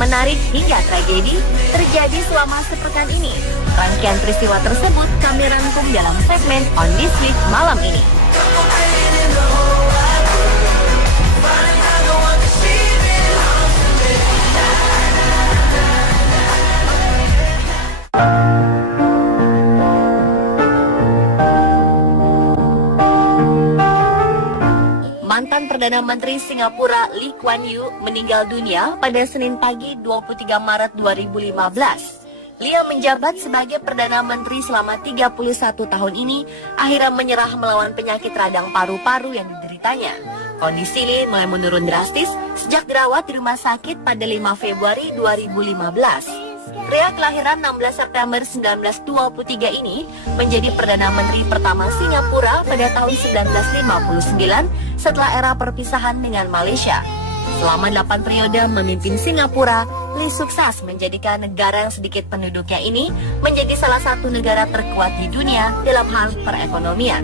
menarik hingga tragedi terjadi selama sepekan ini. Rangkaian peristiwa tersebut kami rangkum dalam segmen On This Week malam ini. Mantan Perdana Menteri Singapura Lee Kuan Yew meninggal dunia pada Senin pagi 23 Maret 2015. Lee yang menjabat sebagai Perdana Menteri selama 31 tahun ini akhirnya menyerah melawan penyakit radang paru-paru yang dideritanya. Kondisi Lee mulai menurun drastis sejak dirawat di rumah sakit pada 5 Februari 2015. Pria kelahiran 16 September 1923 ini menjadi Perdana Menteri pertama Singapura pada tahun 1959 setelah era perpisahan dengan Malaysia. Selama 8 periode memimpin Singapura, Lee sukses menjadikan negara yang sedikit penduduknya ini menjadi salah satu negara terkuat di dunia dalam hal perekonomian.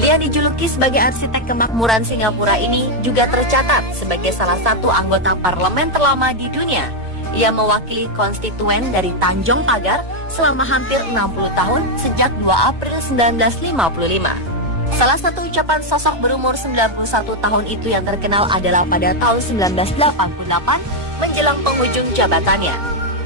Lee yang dijuluki sebagai arsitek kemakmuran Singapura ini juga tercatat sebagai salah satu anggota parlemen terlama di dunia. Ia mewakili konstituen dari Tanjung Pagar selama hampir 60 tahun sejak 2 April 1955. Salah satu ucapan sosok berumur 91 tahun itu yang terkenal adalah pada tahun 1988 menjelang penghujung jabatannya.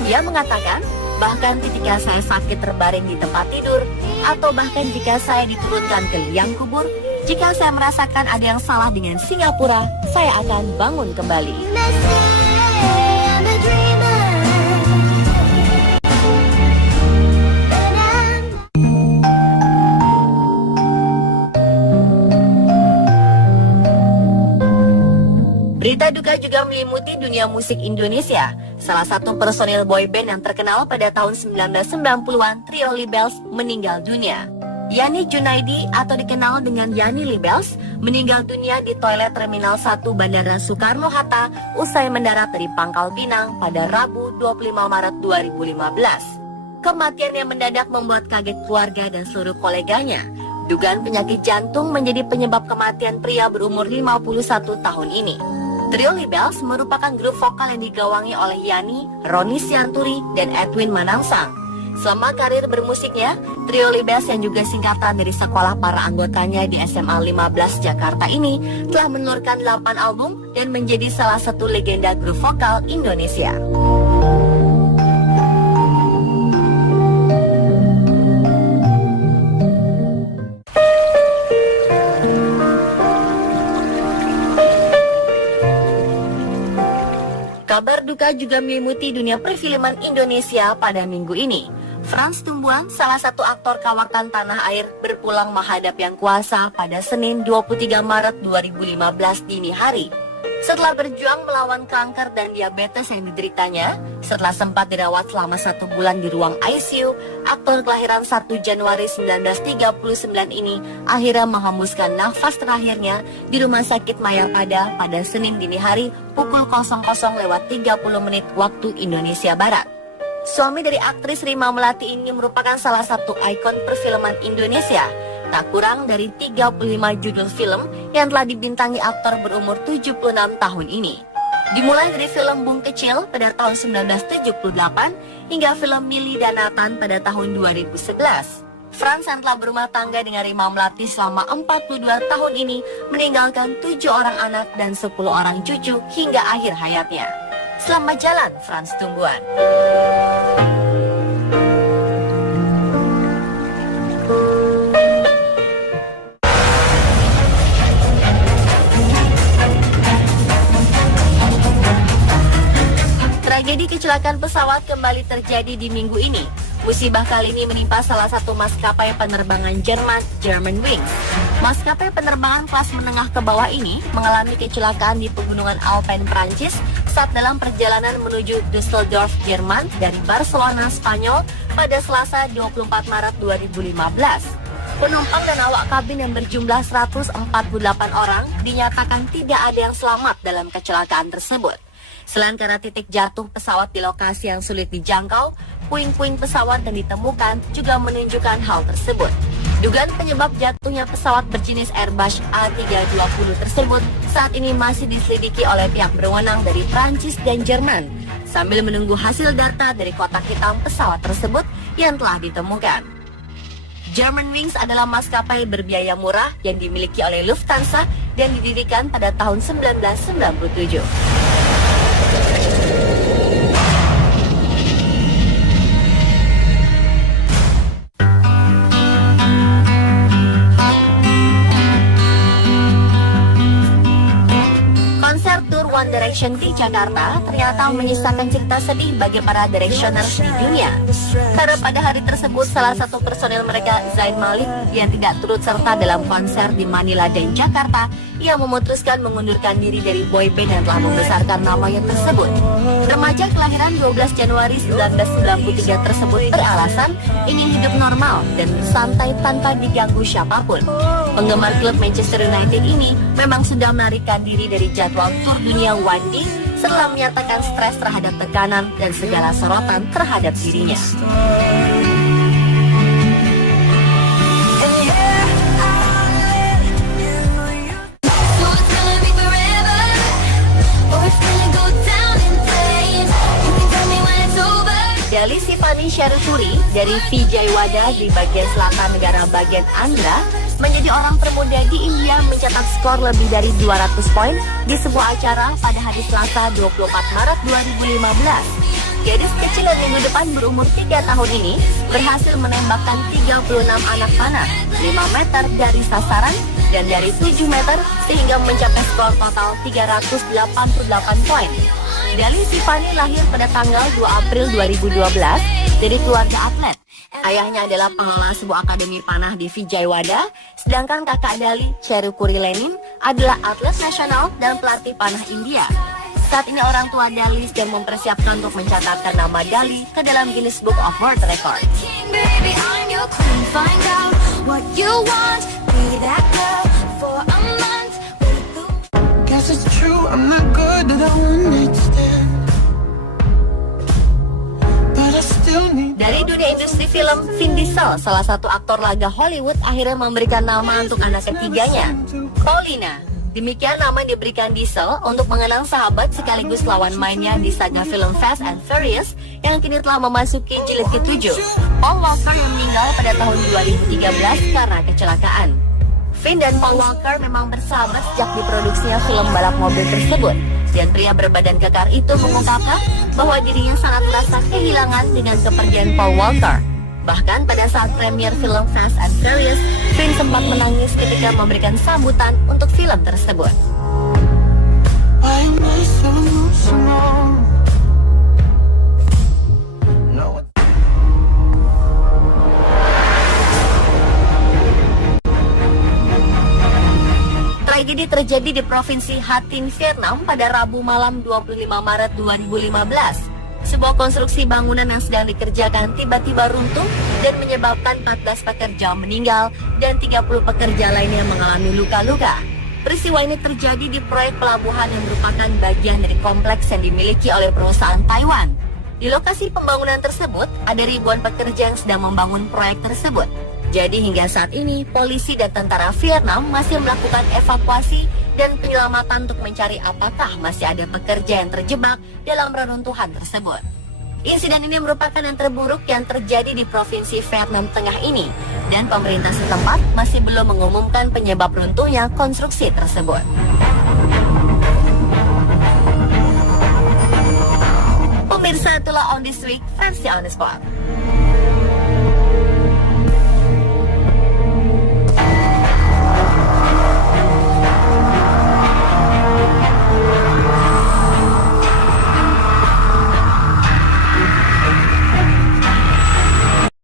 Ia mengatakan, bahkan ketika saya sakit terbaring di tempat tidur, atau bahkan jika saya diturunkan ke liang kubur, jika saya merasakan ada yang salah dengan Singapura, saya akan bangun kembali. Berita duka juga melimuti dunia musik Indonesia. Salah satu personil boyband yang terkenal pada tahun 1990-an, Trio Libels, meninggal dunia. Yani Junaidi atau dikenal dengan Yani Libels meninggal dunia di toilet Terminal 1 Bandara Soekarno-Hatta usai mendarat dari Pangkal Pinang pada Rabu 25 Maret 2015. Kematian yang mendadak membuat kaget keluarga dan seluruh koleganya. Dugaan penyakit jantung menjadi penyebab kematian pria berumur 51 tahun ini. Trio Libels merupakan grup vokal yang digawangi oleh Yani, Roni Sianturi, dan Edwin Manansang. Selama karir bermusiknya, Trio Libels yang juga singkatan dari sekolah para anggotanya di SMA 15 Jakarta ini telah menelurkan 8 album dan menjadi salah satu legenda grup vokal Indonesia. Kabar duka juga melimuti dunia perfilman Indonesia pada minggu ini. Frans Tumbuhan, salah satu aktor kawakan tanah air, berpulang menghadap Yang Kuasa pada Senin 23 Maret 2015 dini hari. Setelah berjuang melawan kanker dan diabetes yang dideritanya, setelah sempat dirawat selama 1 bulan di ruang ICU, aktor kelahiran 1 Januari 1939 ini akhirnya menghembuskan nafas terakhirnya di Rumah Sakit Mayapada pada Senin dini hari pukul 00.30 waktu Indonesia Barat. Suami dari aktris Rima Melati ini merupakan salah satu ikon perfilman Indonesia. Tak kurang dari 35 judul film yang telah dibintangi aktor berumur 76 tahun ini. Dimulai dari film Bung Kecil pada tahun 1978 hingga film Mili dan Nathan pada tahun 2011. Frans yang telah berumah tangga dengan Rima Melati selama 42 tahun ini meninggalkan 7 orang anak dan 10 orang cucu hingga akhir hayatnya. Selamat jalan, Frans Tumbuhan. Tragedi kecelakaan pesawat kembali terjadi di minggu ini. Musibah kali ini menimpa salah satu maskapai penerbangan Jerman, Germanwings. Maskapai penerbangan kelas menengah ke bawah ini mengalami kecelakaan di pegunungan Alpen, Prancis saat dalam perjalanan menuju Düsseldorf, Jerman dari Barcelona, Spanyol pada Selasa 24 Maret 2015. Penumpang dan awak kabin yang berjumlah 148 orang dinyatakan tidak ada yang selamat dalam kecelakaan tersebut. Selain karena titik jatuh pesawat di lokasi yang sulit dijangkau, puing-puing pesawat yang ditemukan juga menunjukkan hal tersebut. Dugaan penyebab jatuhnya pesawat berjenis Airbus A320 tersebut saat ini masih diselidiki oleh pihak berwenang dari Prancis dan Jerman. sambil menunggu hasil data dari kotak hitam pesawat tersebut yang telah ditemukan. Germanwings adalah maskapai berbiaya murah yang dimiliki oleh Lufthansa dan didirikan pada tahun 1997. One Direction di Jakarta ternyata menyisakan cerita sedih bagi para Directioners di dunia. Karena pada hari tersebut salah satu personel mereka, Zayn Malik, yang tidak turut serta dalam konser di Manila dan Jakarta, ia memutuskan mengundurkan diri dari boyband yang telah membesarkan namanya tersebut. Remaja kelahiran 12 Januari 1993 tersebut beralasan ingin hidup normal dan santai tanpa diganggu siapapun. Penggemar klub Manchester United ini memang sudah melarikan diri dari jadwal tur dunia One Day setelah menyatakan stres terhadap tekanan dan segala sorotan terhadap dirinya. Dali Sifani Syarifuri dari Vijayawada di bagian selatan negara bagian Andhra menjadi orang termuda di India mencetak skor lebih dari 200 poin di sebuah acara pada hari Selasa 24 Maret 2015. Gadis kecil yang minggu depan berumur 3 tahun ini berhasil menembakkan 36 anak panah 5 meter dari sasaran dan dari 7 meter sehingga mencapai skor total 388 poin. Dali Sifani lahir pada tanggal 2 April 2012 dari keluarga atlet. Ayahnya adalah pengelola sebuah akademi panah di Vijayawada, sedangkan kakak Dali, Cherukuri Lenin, adalah atlet nasional dan pelatih panah India. Saat ini orang tua Dali sedang mempersiapkan untuk mencatatkan nama Dali ke dalam Guinness Book of World Records. Dari dunia industri film, Vin Diesel, salah satu aktor laga Hollywood, akhirnya memberikan nama untuk anak ketiganya, Paulina. Demikian nama yang diberikan Diesel untuk mengenang sahabat sekaligus lawan mainnya di saga film Fast and Furious yang kini telah memasuki jilid ke-7, Paul Walker, yang meninggal pada tahun 2013 karena kecelakaan. Vin dan Paul Walker memang bersahabat sejak diproduksinya film balap mobil tersebut. Dan pria berbadan kekar itu mengungkapkan bahwa dirinya sangat merasa kehilangan dengan kepergian Paul Walker. Bahkan pada saat premier film Fast and Furious, Vin sempat menangis ketika memberikan sambutan untuk film tersebut. Tragedi terjadi di Provinsi Ha Tinh, Vietnam pada Rabu malam 25 Maret 2015. Sebuah konstruksi bangunan yang sedang dikerjakan tiba-tiba runtuh dan menyebabkan 14 pekerja meninggal dan 30 pekerja lainnya mengalami luka-luka. Peristiwa ini terjadi di proyek pelabuhan yang merupakan bagian dari kompleks yang dimiliki oleh perusahaan Taiwan. Di lokasi pembangunan tersebut, ada ribuan pekerja yang sedang membangun proyek tersebut. Jadi hingga saat ini, polisi dan tentara Vietnam masih melakukan evakuasi dan penyelamatan untuk mencari apakah masih ada pekerja yang terjebak dalam reruntuhan tersebut. Insiden ini merupakan yang terburuk yang terjadi di Provinsi Vietnam Tengah ini, dan pemerintah setempat masih belum mengumumkan penyebab runtuhnya konstruksi tersebut. Pemirsa, itulah On This Week, versi On The Spot.